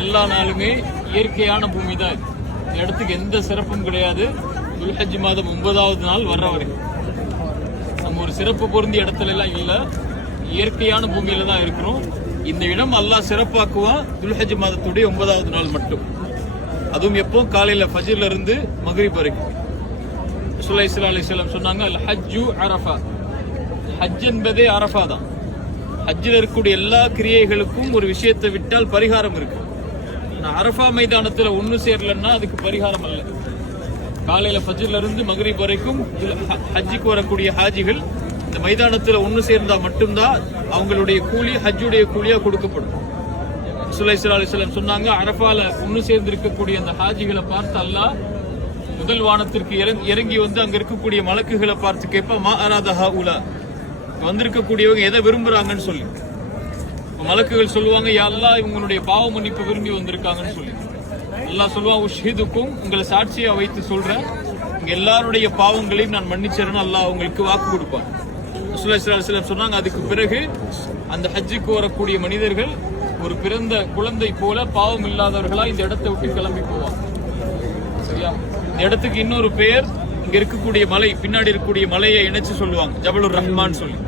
எல்லா நாளுமே இயற்கையான பூமி தான். இந்த இடத்துக்கு எந்த சிறப்பும் கிடையாது. துல்ஹஜ் மாதம் 9வது நாள் வர்ற வரைக்கும் நம்ம ஒரு சிறப்பு பொருந்திய இடத்துல எல்லாம் இல்ல, இயற்கையான பூமியில தான் இருக்கிறோம். இந்த இடம் அல்லாஹ் சிறப்பாக்குவான் துல்ஹஜ் மாதத்துடைய 9வது நாள் மட்டும். அதுவும் எப்போ காலையில ஃபஜ்ர்ல இருந்து மக்ரிப் வரைக்கும். ரசூலுல்லாஹி ஸல்லல்லாஹு அலைஹி வஸல்லம் சொன்னாங்க, அல் ஹஜ்ஜு அரஃபா. ஹஜ் என்பதே அரஃபா தான். ஹஜ்ஜில் இருக்கக்கூடிய எல்லா கிரியைகளுக்கும் ஒரு விஷயத்தை விட்டால் பரிகாரம் இருக்கு. அரஃபா மைதானத்துல ஒண்ணு சேரலன்னா அதுக்கு பரிகாரம் அல்ல. காலையில ஃபஜ்ர்ல இருந்து மக்ரிப் வரைக்கும் ஹஜ்ஜுக்கு வரக்கூடிய ஹாஜிகள் இந்த மைதானத்துல ஒண்ணு சேர்ந்தா மட்டும்தான் அவங்களுடைய கூலி ஹஜ்ஜுடைய கூலியா கொடுக்கப்படும். ரசூலுல்லாஹி ஸல்லல்லாஹு அலைஹி வஸல்லம் சொன்னாங்க, அரஃபால ஒண்ணு சேர்ந்து இருக்கக்கூடிய அந்த ஹாஜிகளை பார்த்து அல்லாஹ் முதல் வானத்திற்கு இறங்கி வந்து அங்க இருக்கக்கூடிய மலக்குகளை பார்த்து கேட்பா, மா அராத ஹாஉலா, வந்திருக்கக்கூடியவங்க எதை விரும்புறாங்கன்னு சொல்லி. மலக்குகள் சொல்லுவாங்க, யா அல்லாஹ் இவங்களுடைய பாவ மன்னிப்பு விரும்பி வந்திருக்காங்கன்னு சொல்லி. அல்லாஹ் சொல்லுவான், உஷ்ஹிதுக்கும், உங்களை சாட்சியா வைத்து சொல்றேன், இங்க எல்லாருடைய பாவங்களையும் நான் மன்னிச்சேன்னு அல்லாஹ் உங்களுக்கு வாக்கு கொடுப்பான். ரசூலுல்லாஹி ஸல்லல்லாஹு அலைஹி வஸல்லம் சொன்னாங்க, அதுக்கு பிறகு அந்த ஹஜ்ஜுக்கு வரக்கூடிய மனிதர்கள் ஒரு பிறந்த குழந்தை போல பாவம் இல்லாதவர்களா இந்த இடத்தை விட்டு கிளம்பி போவாங்க. சரியா? இந்த இடத்துக்கு இன்னொரு பேர், இங்க இருக்கக்கூடிய மலை, பின்னாடி இருக்கக்கூடிய மலையை இணைச்சு சொல்லுவாங்க, ஜபலுர் ரஹ்மான் சொல்லி.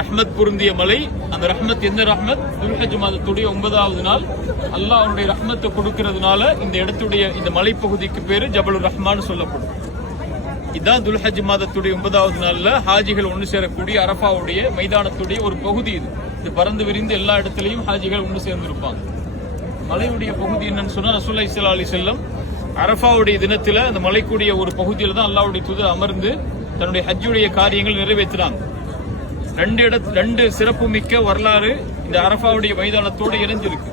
ரஹ்மத் பொருந்திய மலை. அந்த ரஹ்மத் என்ன ரஹ்மத்? துல்ஹஜ் மாதத்துடைய 9வது நாள் அல்லாஹ் அவனுடைய ரஹ்மத்தை கொடுக்கிறதுனால இந்த இடத்துடைய இந்த மலைப்பகுதிக்கு பேரு ஜபலுர் ரஹ்மான் சொல்லப்படும். இதுதான் துல்ஹஜ் மாதத்துடைய 9வது நாள்ல ஹாஜிகள் ஒன்று சேரக்கூடிய அரஃபாவுடைய மைதானத்துடைய ஒரு பகுதி. இது பறந்து விரிந்து எல்லா இடத்திலையும் ஹாஜிகள் ஒன்று சேர்ந்திருப்பாங்க. மலையுடைய பகுதி என்னன்னு சொன்னா, ரசூலுல்லாஹி ஸல்லல்லாஹு அலைஹி வஸல்லம் அரஃபாவுடைய தினத்துல அந்த மலைக்குடைய ஒரு பகுதியில தான் அல்லாஹ்வுடைய தூதர் அமர்ந்து தன்னுடைய ஹஜ்ஜுடைய காரியங்கள் நிறைவேற்றினாங்க. ரெண்டு சிறப்பு மிக்க வரலாறு இந்த அரஃபாவுடைய மைதானத்தோடு இணைஞ்சிருக்கு.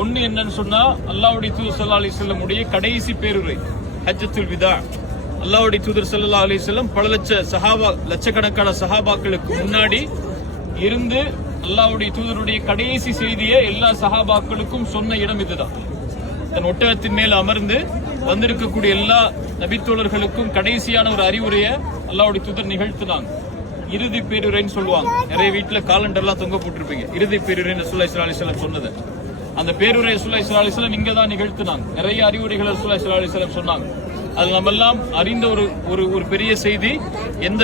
ஒன்னு என்னன்னு சொன்னா, அல்லாஹ்வுடைய தூதர் ஸல்லல்லாஹு அலைஹி வஸல்லம் உடைய கடைசி பேருரை ஹஜ்ஜத்துல் விதா. அல்லாஹ்வுடைய தூதர் ஸல்லல்லாஹு அலைஹி வஸல்லம் பல லட்சக்கணக்கான சஹாபாக்களுக்கு முன்னாடி இருந்து அல்லாஹ்வுடைய தூதருடைய கடைசி செய்தியை எல்லா சஹாபாக்களுக்கும் சொன்ன இடம் இதுதான். தன் ஒட்டகத்தின் மேல் அமர்ந்து வந்திருக்கக்கூடிய எல்லா நபித்தோழர்களுக்கும் கடைசியான ஒரு அறிவுரையை அல்லாஹ்வுடைய தூதர் நிகழ்த்தினாங்க. இறுதி பேருரைன்னு சொல்லுவாங்க. நிறைய வீட்டுல காலண்டர்லாம் தொங்க போட்டிருப்பீங்க. இறுதி பேருரை ரசூலுல்லாஹி ஸல்லல்லாஹு அலைஹி வஸல்லம் சொன்னது. அந்த பேருரை ரசூலுல்லாஹி ஸல்லல்லாஹு அலைஹி வஸல்லம் இங்க தான் நிகழ்த்தினாங்க. நிறைய அறிவுரைகளை ரசூலுல்லாஹி ஸல்லல்லாஹு அலைஹி வஸல்லம் சொன்னாங்க. அது நம்ம எல்லாம் அறிந்த ஒரு பெரிய செய்தி. எந்த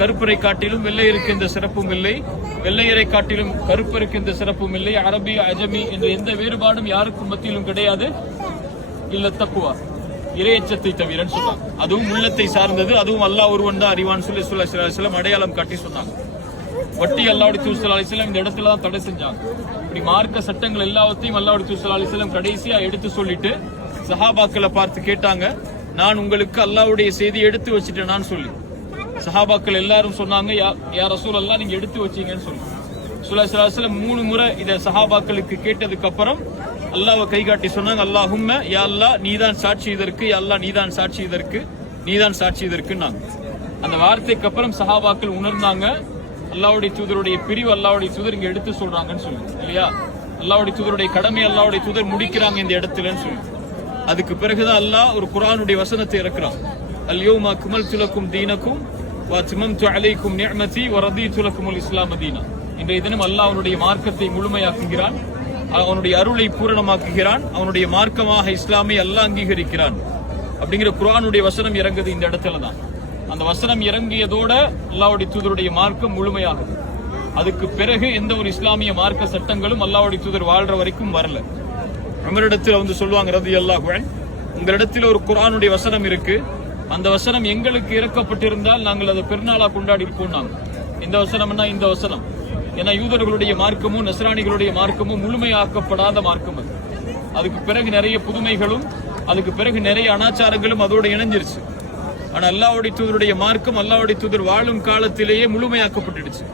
கருப்பரை காட்டிலும் வெள்ளையருக்கு இந்த சிறப்பும் இல்லை, வெள்ளையரை காட்டிலும் கருப்பருக்கு இந்த சிறப்பும் இல்லை. அரபி அஜமி என்ற எந்த வேறுபாடும் யாருக்கும் மத்தியிலும் கிடையாது. இல்ல தக்குவா, இறையச்சத்தை தவிரன்னு சொன்னாங்க. அதுவும் உள்ளத்தை சார்ந்தது, அதுவும் அல்லாஹ் ஒருவன் தான் அறிவான்னு சொல்லி ரசூலுல்லாஹி ஸல்லல்லாஹு அலைஹி வஸல்லம் அடையாளம் காட்டி சொன்னாங்க. வட்டி அல்லாஹ்வுடைய தூதர் ஸல்லல்லாஹு அலைஹி வஸல்லம் இந்த இடத்துல தான் தடை செஞ்சாங்க. இப்படி மார்க்க சட்டங்கள் எல்லாத்தையும் அல்லாஹ்வுடைய தூதர் ஸல்லல்லாஹு அலைஹி வஸல்லம் கடைசியா எடுத்து சொல்லிட்டு சஹாபாக்களை பார்த்து கேட்டாங்க, நான் உங்களுக்கு அல்லாஹ்வுடைய செய்தியை எடுத்து வச்சுட்டேனான்னு சொல்லி. சஹாபாக்கள் எல்லாரும் சொன்னாங்க, யா ரசூலல்லாஹ் நீங்க எடுத்து வச்சீங்கன்னு சொல்லி. ரசூலுல்லாஹி ஸல்லல்லாஹு அலைஹி வஸல்லம் 3 முறை இத சஹாபாக்களுக்கு கேட்டதுக்கு அப்புறம் அல்லாஹ்வை கை காட்டி சொன்னாங்க, அல்லாஹும்ம யா அல்லாஹ் நீதான் சாட்சி இதற்கு, யா அல்லாஹ் நீதான் சாட்சி இதற்கு, நீதான் சாட்சி இதற்குன்னாங்க. அந்த வார்த்தைக்கு அப்புறம் சஹாபாக்கள் உணர்ந்தாங்க, அல்லாஹ்வுடைய தூதருடைய பிரிவு அல்லாஹ்வுடைய தூதர் இங்க எடுத்து சொல்றாங்கன்னு சொல்லி. இல்லையா? அல்லாஹ்வுடைய தூதருடைய கடமை அல்லாஹ்வுடைய தூதர் முடிக்கிறாங்க இந்த இடத்துலன்னு சொல்லி. அதுக்கு பிறகுதான் அல்லாஹ் ஒரு குர்ஆனுடைய வசனத்தை இறக்குறான். அல் யௌம அக்மல்து லக்கும் தீனக்கும் வ அத்மம்து அலைக்கும் நிஅமதி வ ரதீது லக்குமுல் இஸ்லாம தீனா. இன்றைய தினம் அல்லாஹ் அவனுடைய மார்க்கத்தை முழுமையாக்குகிறான், அவனுடைய அருளை பூரணமாக்குகிறான், அவனுடைய மார்க்கமாக இஸ்லாமை அல்லாஹ் அங்கீகரிக்கிறான் அப்படிங்கிற குர்ஆனுடைய வசனம் இறங்குது இந்த இடத்துல தான். அந்த வசனம் இறங்கியதோட அல்லாஹ்வுடைய தூதருடைய மார்க்கம் முழுமையாகுது. அதுக்கு பிறகு எந்த ஒரு இஸ்லாமிய மார்க்க சட்டங்களும் அல்லாஹ்வுடைய தூதர் வாழ்ற வரைக்கும் வரல. உமரிடத்தில் வந்து சொல்லுவாங்க, ரலியல்லாஹு அன்ஹு, உங்களிடத்தில் ஒரு குர்ஆனுடைய வசனம் இருக்கு, அந்த வசனம் எங்களுக்கு இறக்கப்பட்டிருந்தால் நாங்கள் அதை பெருநாளா கொண்டாடி இருப்போம். நாங்கள் இந்த வசனம்னா இந்த வசனம். ஏன்னா யூதர்களுடைய மார்க்கமும் நஸ்ரானிகளுடைய மார்க்கமும் முழுமையாக்கப்படாத மார்க்கம் அது. அதுக்கு பிறகு நிறைய புதுமைகளும் அதுக்கு பிறகு நிறைய அனாச்சாரங்களும் அதோட இணைஞ்சிருச்சு. ஆனா அல்லாஹ்வுடைய தூதருடைய மார்க்கம் அல்லாஹ்வுடைய தூதர் வாழும் காலத்திலேயே முழுமையாக்கப்பட்டுடுச்சு.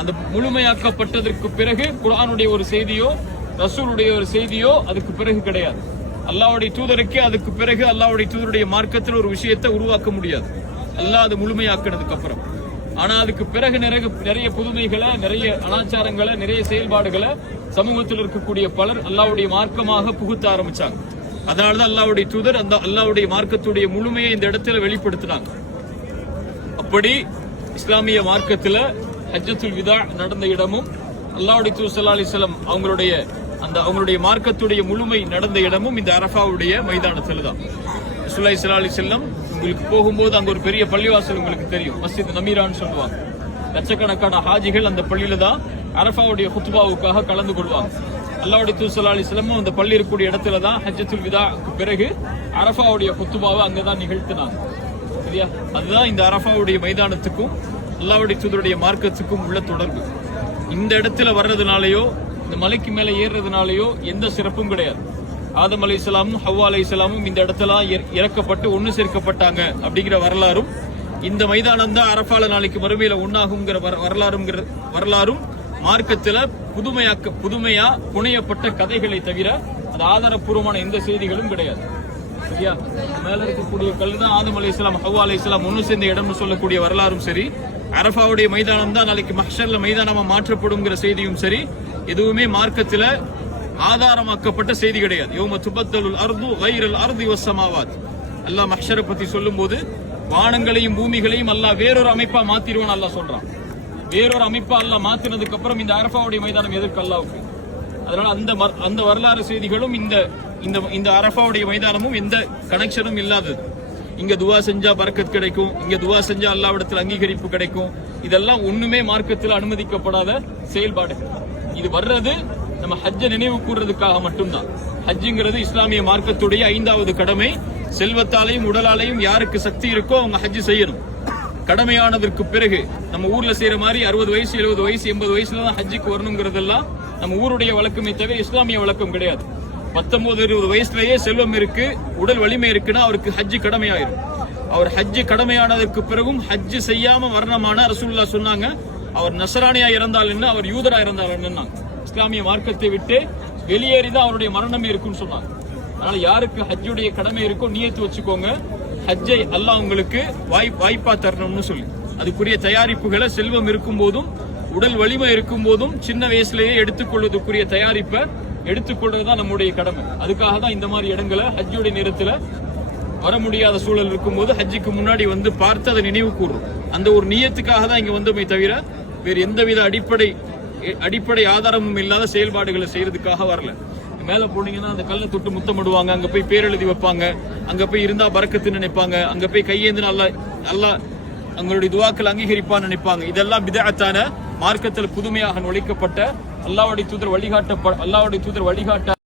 அந்த முழுமையாக்கப்பட்டதற்கு பிறகு குர்ஆனுடைய ஒரு செய்தியோ ரசூலுடைய ஒரு செய்தியோ அதுக்கு பிறகு கிடையாது. அல்லாஹ்வுடைய தூதருக்கே அதுக்கு பிறகு அல்லாஹ்வுடைய தூதருடைய மார்க்கத்தில் ஒரு விஷயத்தை உருவாக்க முடியாது, அல்லாஹ் அது முழுமையாக்கினதுக்கு அப்புறம். ஆனா அதுக்கு பிறகு நிறைய புதுமைகளை, நிறைய அனாச்சாரங்களை, நிறைய செயல்பாடுகளை சமூகத்தில் இருக்கக்கூடிய பலர் அல்லாஹ்வுடைய மார்க்கமாக புகுத்த ஆரம்பிச்சாங்க. அதனாலதான் அல்லாஹ்வுடைய தூதர் அந்த அல்லாஹ்வுடைய மார்க்கத்துடைய முழுமையை இந்த இடத்துல வெளிப்படுத்தினாங்க. அப்படி இஸ்லாமிய மார்க்கத்துல ஹஜ்ஜத்துல் விதா நடந்த இடமும் அல்லாஹ்வுடைய தூதர் ஸல்லல்லாஹு அலைஹி வஸல்லம் அவங்களுடைய அந்த அவங்களுடைய மார்க்கத்துடைய முழுமை நடந்த இடமும் இந்த அரஃபாவுடைய மைதானத்தில் தான். ரசூலுல்லாஹி ஸல்லல்லாஹு அலைஹி வஸல்லம் உங்களுக்கு போகும்போது அங்க ஒரு பெரிய பள்ளிவாசல் உங்களுக்கு தெரியும், மஸ்ஜித் நமீரான்னு சொல்லுவாங்க. லட்சக்கணக்கான ஹாஜிகள் அந்த பள்ளியில தான் அரஃபாவுடைய குத்பாவுக்காக கலந்து கொள்வாங்க. அல்லாஹ்வுடைய தூதர் ஸல்லல்லாஹு அலைஹி வஸல்லம் அந்த பள்ளி இருக்கக்கூடிய இடத்துல தான் ஹஜ்ஜத்துல் விதாக்கு பிறகு அரஃபாவுடைய குத்பாவை அங்கதான் நிகழ்த்தினாங்க. சரியா? அதுதான் இந்த அரஃபாவுடைய மைதானத்துக்கும் அல்லாஹ்வுடைய தூதருடைய மார்க்கத்துக்கும் உள்ள தொடர்பு. இந்த இடத்துல வர்றதுனாலயோ இந்த மலைக்கு மேல ஏறுறதுனாலயோ எந்த சிறப்பும் கிடையாது. ஆதம் அலைஹிஸ்ஸலாமும் ஹவ்வா அலைஹிஸ்ஸலாமும் இந்த இடத்துல இறக்கப்பட்டு ஒன்னு சேர்க்கப்பட்டாங்க அப்படிங்கிற வரலாறும், இந்த மைதானம் தான் அரஃபால நாளைக்கு மறுமையில ஒன்னாகுங்கிற வரலாறும் மார்க்கத்துல புதுமையா புனையப்பட்ட கதைகளை தவிர அது ஆதாரப்பூர்வமான எந்த செய்திகளும் கிடையாது. சரியா? மேல இருக்கக்கூடிய கல் தான் ஆதம் அலைஹிஸ்ஸலாம் ஹவ்வா அலைஹிஸ்ஸலாம் ஒன்னு சேர்ந்த இடம்னு சொல்லக்கூடிய வரலாறும் சரி, அரஃபாவுடைய மைதானம் தான் நாளைக்கு மஹ்ஷர்ல மைதானமா மாற்றப்படும்ங்கிற செய்தியும் சரி, எதுவுமே மார்க்கத்துல ஆதாரமாக்கப்பட்ட செய்தி கிடையாது. யௌம துபத்தலுல் அர்து கைரல் அர்தி வஸ்ஸமாவாத். அல்லாஹ் மஹ்ஷரை பத்தி சொல்லும்போது வானங்களையும் பூமிகளையும் அல்லாஹ் வேறொரு அமைப்பா மாத்திடுவான் அல்லாஹ் சொல்றான். வேறொரு அமைப்பா அல்லாஹ் மாத்தினதுக்கு அப்புறம் இந்த அரஃபாவுடைய மைதானம் எதற்கு அல்லாஹ்வுக்கு? அதனால அந்த வரலாறு செய்திகளும் இந்த அரஃபாவுடைய மைதானமும் எந்த கனெக்ஷனும் இல்லாதது. இங்க துவா செஞ்சா பரக்கத் கிடைக்கும், இங்க துவா செஞ்சா அல்லாஹ்விடத்தில் அங்கீகரிப்பு கிடைக்கும், இதெல்லாம் ஒண்ணுமே மார்க்கத்தில் அனுமதிக்கப்படாத செயல்பாடு. இது வர்றது நம்ம ஹஜ்ஜை நினைவு கூறுறதுக்காக மட்டும்தான். ஹஜ்ஜுங்கிறது இஸ்லாமிய மார்க்கத்துடைய 5வது கடமை. செல்வத்தாலையும் உடலாலையும் யாருக்கு சக்தி இருக்கோ அவங்க ஹஜ்ஜு செய்யணும். கடமையானதற்கு பிறகு நம்ம ஊர்ல செய்யற மாதிரி 60 வயசு 70 வயசு 80 வயசுல தான் ஹஜ்ஜுக்கு வரணுங்கிறதெல்லாம் நம்ம ஊருடைய வழக்கமே தவிர இஸ்லாமிய வழக்கம் கிடையாது. 19-20 வயசுலயே செல்வம் இருக்கு, உடல் வலிமை இருக்குன்னா அவருக்கு ஹஜ்ஜு கடமையாயிரும். அவர் ஹஜ்ஜு கடமையானதற்கு பிறகும் ஹஜ்ஜு செய்யாம மரணமான ரசூலுல்லாஹ் சொன்னாங்க, அவர் நசரானியா இறந்தால் என்ன, அவர் யூதரா இருந்தால் என்ன, இஸ்லாமிய மார்க்கத்தை விட்டு வெளியேறிதான் அவருடைய மரணமே இருக்குன்னு சொன்னாங்க. அதனால யாருக்கு ஹஜ்ஜுடைய கடமை இருக்கோ நியத்து வச்சுக்கோங்க, ஹஜ்ஜை அல்லாஹ் உங்களுக்கு வாய்ப்பா தரணும்னு சொல்லி அதுக்குரிய தயாரிப்புகளை செல்வம் இருக்கும் போதும் உடல் வலிமை இருக்கும் போதும் சின்ன வயசுலயே எடுத்துக்கொள்வதற்குரிய தயாரிப்பை எடுத்துக்கொள்றதுதான் நம்முடைய கடமை. அதுக்காக தான் இந்த மாதிரி இடங்களை ஹஜ்ஜுடைய நேரத்துல வர முடியாத சூழல் இருக்கும்போது ஹஜ்ஜுக்கு முன்னாடி வந்து பார்த்து அதை நினைவு கூறும். அந்த ஒரு நியத்துக்காக தான் இங்க வந்தோமே தவிர வேறு எந்தவித அடிப்படை ஆதாரமும் இல்லாத செயல்பாடுகளை செய்யறதுக்காக வரல. மேல போனீங்கன்னா அந்த கல்லை தொட்டு முத்தமிடுவாங்க, அங்க போய் பேர் எழுதி வைப்பாங்க, அங்க போய் இருந்தா பரக்கத்துன்னு நினைப்பாங்க, அங்க போய் கையேந்து அல்லாஹ் அவங்களுடைய துவாக்கள் அங்கீகரிப்பான்னு நினைப்பாங்க. இதெல்லாம் பிதஅத்தான மார்க்கத்தில் புதுமையாக நுழைக்கப்பட்ட அல்லாஹ்வுடைய தூதர் வழிகாட்ட